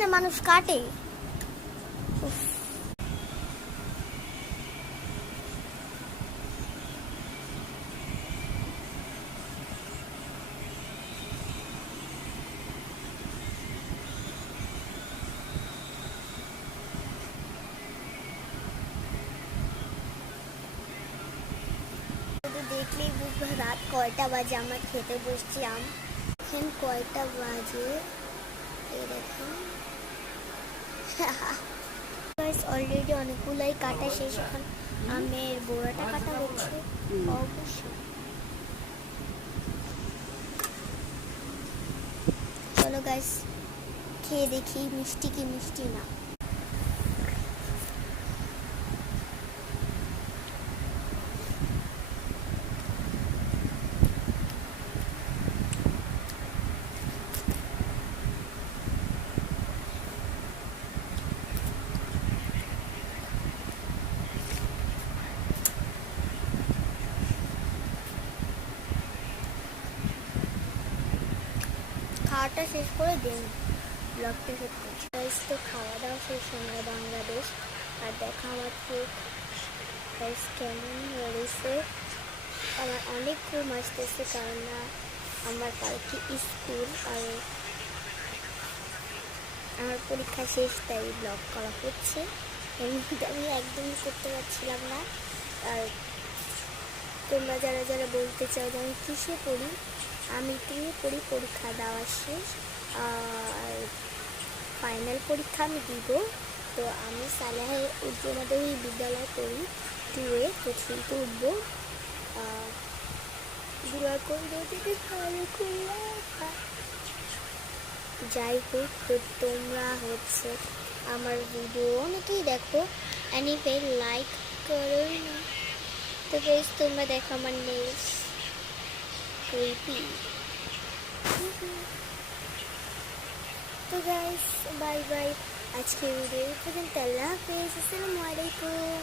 কেমনে মানুষ কাটে। দেখলেই বুঝবে রাত কয়টা বাজে। আমরা খেতে বসছি আম। এখন কয়টা বাজে এই দেখুন। অলরেডি অনেকগুলাই কাটা শেষ। এখন আমের বোড়াটা কাটা হচ্ছে। অবশ্যই চলো গাইস খেয়ে দেখি মিষ্টি কি মিষ্টি না। খাওয়াটা শেষ করে দিন ব্লগটা শেষ করছি। গাইস তো খাওয়া দাওয়া শেষ আমরা বাংলাদেশ। আর দেখা আমার কেক গাইস কেমন হয়েছে। আমার অনেক ঘুম আসতেছে কারণ না আমার কালকে স্কুল আর আমার পরীক্ষা শেষ, তাই ব্লগ করা হচ্ছে। এমনিতে আমি একদমই করতে পারছিলাম না। আর তোমরা যারা যারা বলতে চাও যে আমি কিসে পড়ি, আমি তিনে পড়ি। পরীক্ষা দেওয়া শেষ আর ফাইনাল পরীক্ষা আমি দিব। তো আমি সালেহে উচ্চ মাধ্যমিক বিদ্যালয়ে পড়ি, 2A পর্যন্ত উঠবো। দোয়া করবো যদি ভালো করে। যাই হোক, তো তোমরা হচ্ছে আমার ভিডিও অনেকেই দেখো, এনিওয়ে লাইক করো না। তো গাইস তোমরা দেখো আমার নেলস ক্রিপি। তো গাইস বাই বাই, আজকে ভিডিও পর্যন্ত। আল্লাহ হাফেজ, আসসালামু আলাইকুম।